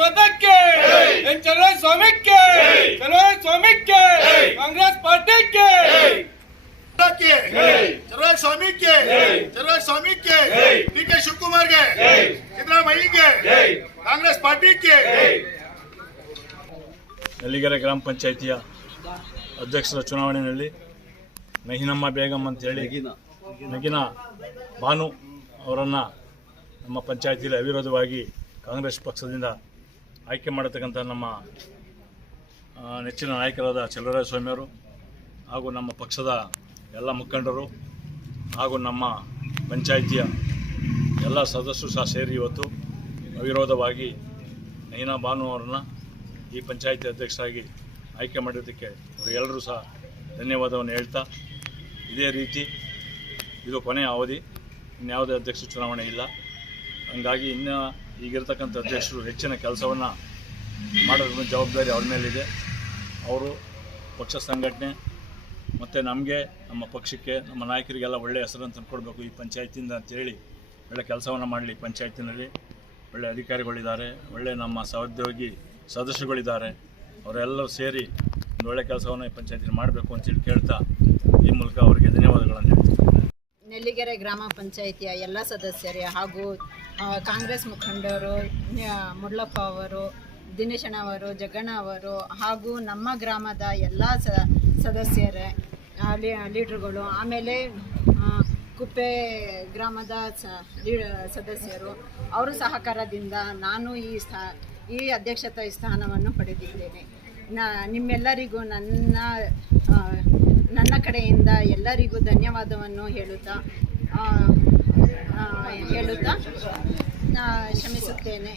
ಮತಕ್ಕೆ ಚಲೋ ಸ್ವಾಮಿಕ್ಕೆ ಚಲೋ ಸ್ವಾಮಿಕ್ಕೆ ಕಾಂಗ್ರೆಸ್ ಪಾರ್ಟಿಗೆ! ಚಲೋ ಸ್ವಾಮಿಕ್ಕೆ ಚಲೋ ಸ್ವಾಮಿಕ್ಕೆ ಡಿ ಕೆ ಶಿವಕುಮಾರ್ಗೆ ಸಿದ್ದರಾಮಯ್ಯಗೆ ಕಾಂಗ್ರೆಸ್ ಪಾರ್ಟಿಗೆ. ನಲ್ಲಿಗೆರೆ ಗ್ರಾಮ ಪಂಚಾಯಿತಿಯ ಅಧ್ಯಕ್ಷರ ಚುನಾವಣೆಯಲ್ಲಿ ನಹಿನಮ್ಮ ಅಂತ ಅಂತೇಳಿ ನಗಿನ ಭಾನು ಅವರನ್ನು ನಮ್ಮ ಪಂಚಾಯಿತಿಯಲ್ಲಿ ಅವಿರೋಧವಾಗಿ ಕಾಂಗ್ರೆಸ್ ಪಕ್ಷದಿಂದ ಆಯ್ಕೆ ಮಾಡತಕ್ಕಂಥ ನಮ್ಮ ನೆಚ್ಚಿನ ನಾಯಕರಾದ ಚಲುವರಾಯ ಸ್ವಾಮಿಯವರು ಹಾಗೂ ನಮ್ಮ ಪಕ್ಷದ ಎಲ್ಲ ಮುಖಂಡರು ಹಾಗೂ ನಮ್ಮ ಪಂಚಾಯಿತಿಯ ಎಲ್ಲ ಸದಸ್ಯರು ಸಹ ಸೇರಿ ಇವತ್ತು ಅವಿರೋಧವಾಗಿ ನೈನಾ ಭಾನು ಅವರನ್ನು ಈ ಪಂಚಾಯಿತಿ ಅಧ್ಯಕ್ಷರಾಗಿ ಆಯ್ಕೆ ಮಾಡಿದ್ದಕ್ಕೆ ಅವರೆಲ್ಲರೂ ಸಹ ಧನ್ಯವಾದವನ್ನು ಹೇಳ್ತಾ ಇದೇ ರೀತಿ ಇದು ಕೊನೆಯ ಅವಧಿ. ಇನ್ಯಾವುದೇ ಅಧ್ಯಕ್ಷ ಚುನಾವಣೆ ಇಲ್ಲ. ಹಂಗಾಗಿ ಇನ್ನು ಈಗಿರ್ತಕ್ಕಂಥ ಅಧ್ಯಕ್ಷರು ಹೆಚ್ಚಿನ ಕೆಲಸವನ್ನು ಮಾಡೋದ್ರ ಜವಾಬ್ದಾರಿ ಅವ್ರ ಮೇಲಿದೆ. ಅವರು ಪಕ್ಷ ಸಂಘಟನೆ ಮತ್ತು ನಮಗೆ, ನಮ್ಮ ಪಕ್ಷಕ್ಕೆ, ನಮ್ಮ ನಾಯಕರಿಗೆಲ್ಲ ಒಳ್ಳೆಯ ಹೆಸರನ್ನು ತಂದುಕೊಡ್ಬೇಕು ಈ ಪಂಚಾಯತಿಯಿಂದ ಅಂತೇಳಿ ಒಳ್ಳೆ ಕೆಲಸವನ್ನು ಮಾಡಲಿ ಪಂಚಾಯತಿನಲ್ಲಿ. ಒಳ್ಳೆ ಅಧಿಕಾರಿಗಳಿದ್ದಾರೆ, ಒಳ್ಳೆ ನಮ್ಮ ಸಹೋದ್ಯೋಗಿ ಸದಸ್ಯರುಗಳಿದ್ದಾರೆ. ಅವರೆಲ್ಲರೂ ಸೇರಿ ಒಂದು ಒಳ್ಳೆ ಕೆಲಸವನ್ನು ಈ ಪಂಚಾಯತಿನ ಮಾಡಬೇಕು ಅಂತೇಳಿ ಕೇಳ್ತಾ ಈ ಮೂಲಕ ಅವರಿಗೆ ಧನ್ಯವಾದಗಳನ್ನು ಹೇಳ್ತೀನಿ. ನೆಲ್ಲಿಗೆರೆ ಗ್ರಾಮ ಪಂಚಾಯಿತಿಯ ಎಲ್ಲ ಸದಸ್ಯರೇ ಹಾಗೂ ಕಾಂಗ್ರೆಸ್ ಮುಖಂಡರು ಮುಡ್ಲಪ್ಪ ಅವರು ದಿನೇಶಣ್ಣ ಅವರು ಜಗ್ಗಣ್ಣ ಅವರು ಹಾಗೂ ನಮ್ಮ ಗ್ರಾಮದ ಎಲ್ಲ ಸ, ಸದಸ್ಯರೇ ಲೀಡ್ರುಗಳು, ಆಮೇಲೆ ಕುಪ್ಪೆ ಗ್ರಾಮದ ಸದಸ್ಯರು, ಅವರ ಸಹಕಾರದಿಂದ ನಾನು ಈ ಸ್ಥಾ, ಈ ಅಧ್ಯಕ್ಷತಾ ಸ್ಥಾನವನ್ನು ಪಡೆದಿದ್ದೇನೆ. ನಿಮ್ಮೆಲ್ಲರಿಗೂ ನನ್ನ ನನ್ನ ಕಡೆಯಿಂದ ಎಲ್ಲರಿಗೂ ಧನ್ಯವಾದವನ್ನು ಹೇಳುತ್ತಾ ಹೇಳುತ್ತಾ ಆ, ಕ್ಷಮಿಸುತ್ತೇನೆ.